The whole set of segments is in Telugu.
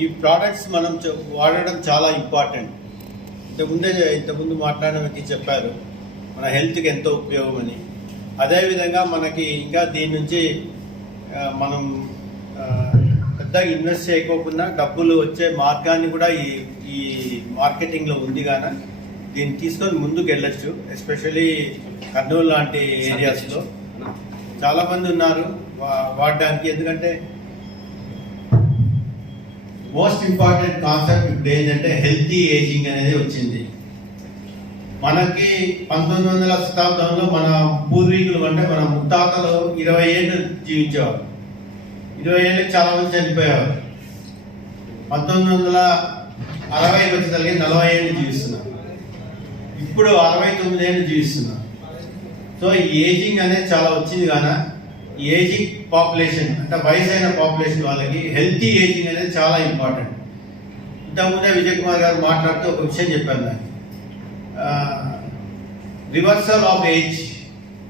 ఈ ప్రోడక్ట్స్ మనం వాడడం చాలా ఇంపార్టెంట్. ఇంతకుముందు మాట్లాడిన వ్యక్తి చెప్పారు మన హెల్త్కి ఎంతో ఉపయోగం అని. అదేవిధంగా మనకి ఇంకా దీని నుంచి మనం పెద్దగా ఇన్వెస్ట్ చేయకోకుండా డబ్బులు వచ్చే మార్గాన్ని కూడా ఈ మార్కెటింగ్లో ఉంది కానీ దీన్ని తీసుకొని ముందుకు వెళ్ళచ్చు. ఎస్పెషలీ కర్నూలు లాంటి ఏరియాస్లో చాలామంది ఉన్నారు వాడడానికి. ఎందుకంటే మోస్ట్ ఇంపార్టెంట్ కాన్సెప్ట్ ఇప్పుడు ఏంటంటే హెల్తీ ఏజింగ్ అనేది వచ్చింది. మనకి 1900వ శతాబ్దంలో మన పూర్వీకులు అంటే మన ముత్తాతలు 20 ఏళ్ళు జీవించేవారు. 20 ఏళ్ళకి చాలా మంది చనిపోయేవారు. 1960 వచ్చేసరికి 40 ఏళ్ళు జీవిస్తున్నారు. ఇప్పుడు 69 ఏళ్ళు జీవిస్తున్నారు. సో ఏజింగ్ అనేది చాలా వచ్చింది కానీ ఏజింగ్ పాపులేషన్ అంటే వయసు అయిన పాపులేషన్ వాళ్ళకి హెల్తీ ఏజింగ్ అనేది చాలా ఇంపార్టెంట్. ఇంతకుముందే విజయ్ కుమార్ గారు మాట్లాడుతూ ఒక విషయం చెప్పారు నాకు, రివర్సల్ ఆఫ్ ఏజ్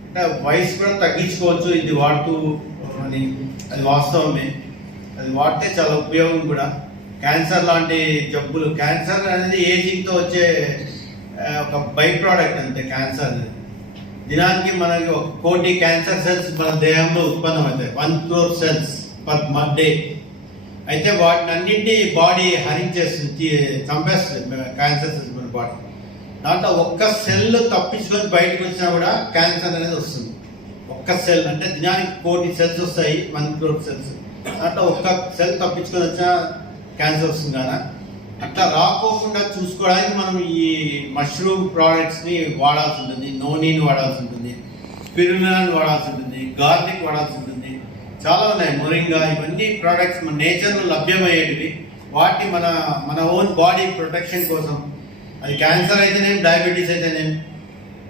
అంటే వయసు కూడా తగ్గించుకోవచ్చు ఇది వాడుతూ అని. అది వాస్తవమే, అది వాడితే చాలా ఉపయోగం కూడా. క్యాన్సర్ లాంటి జబ్బులు, క్యాన్సర్ అనేది ఏజింగ్తో వచ్చే ఒక బై ప్రోడక్ట్ అంతే. క్యాన్సర్ అనేది దినానికి మనకి 1 కోటి క్యాన్సర్ సెల్స్ మన దేహంలో ఉత్పన్నమవుతాయి. 1 crore సెల్స్ పర్ డే. అయితే వాటిని అన్నింటినీ బాడీ హరించేస్తుంది, చంపేస్తుంది క్యాన్సర్ సెల్స్ మన బాడీ. దాంట్లో ఒక్క సెల్ తప్పించుకొని బయటకు వచ్చినా కూడా క్యాన్సర్ అనేది వస్తుంది. ఒక్క సెల్ అంటే దినానికి 1 కోటి సెల్స్ వస్తాయి, 1 crore సెల్స్. దాంట్లో ఒక్క సెల్ తప్పించుకొని వచ్చినా క్యాన్సర్ వస్తుంది కదా. అట్లా రాకోకుండా చూసుకోవడానికి మనం ఈ మష్రూమ్ ప్రోడక్ట్స్ని వాడాల్సి ఉంటుంది. నోనీని వాడాల్సి ఉంటుంది, స్పిరులినాని వాడాల్సి ఉంటుంది, గార్లిక్ వాడాల్సి ఉంటుంది. చాలా ఉన్నాయి, మొరింగా. ఇవన్నీ ప్రోడక్ట్స్ మన నేచర్లో లభ్యమయ్యేటివి. వాటిని మన ఓన్ బాడీ ప్రొటెక్షన్ కోసం, అది క్యాన్సర్ అయితేనేం డయాబెటీస్ అయితేనేం,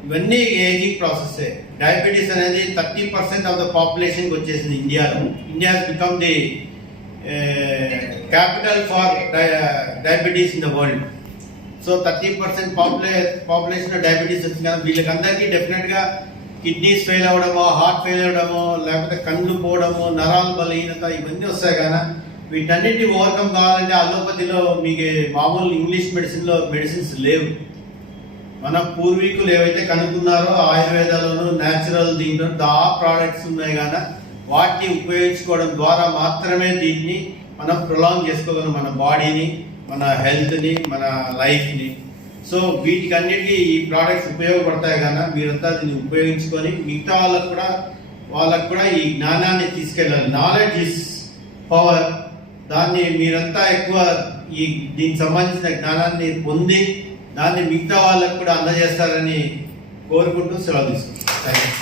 ఇవన్నీ ఏజింగ్ ప్రాసెస్సే. డయాబెటీస్ అనేది 30% ఆఫ్ ద పాపులేషన్కి వచ్చేసింది ఇండియాలో. India has become the capital for diabetes in the world. So 30% population diabetes వచ్చింది కదా. వీళ్ళకందరికీ డెఫినెట్గా కిడ్నీస్ ఫెయిల్ అవ్వడమో, హార్ట్ ఫెయిల్ అవ్వడమో, లేకపోతే కళ్ళు పోవడమో, నరాల బలహీనత ఇవన్నీ వస్తాయి కదా. వీటన్నిటిని ఓవర్కమ్ కావాలంటే అలోపతిలో మీకు మామూలు ఇంగ్లీష్ మెడిసిన్స్ లేవు. మన పూర్వీకులు ఏవైతే కనుక్కున్నారో ఆయుర్వేదాలోను న్యాచురల్ దీంట్లో ఆ ప్రోడక్ట్స్ ఉన్నాయి కదా. వాటిని ఉపయోగించుకోవడం ద్వారా మాత్రమే దీన్ని మనం ప్రొలాంగ్ చేసుకోగలం, మన బాడీని, మన హెల్త్ని, మన లైఫ్ని. సో వీటికన్నిటికీ ఈ ప్రోడక్ట్స్ ఉపయోగపడతాయి కదా. మీరంతా దీన్ని ఉపయోగించుకొని మిగతా వాళ్ళకు కూడా ఈ జ్ఞానాన్ని తీసుకెళ్ళాలి. Knowledge is power. దాన్ని మీరంతా ఎక్కువ దీనికి సంబంధించిన జ్ఞానాన్ని పొంది దాన్ని మిగతా వాళ్ళకు కూడా అందజేస్తారని కోరుకుంటూ సెలవు తీసుకుంటాం. Thank you.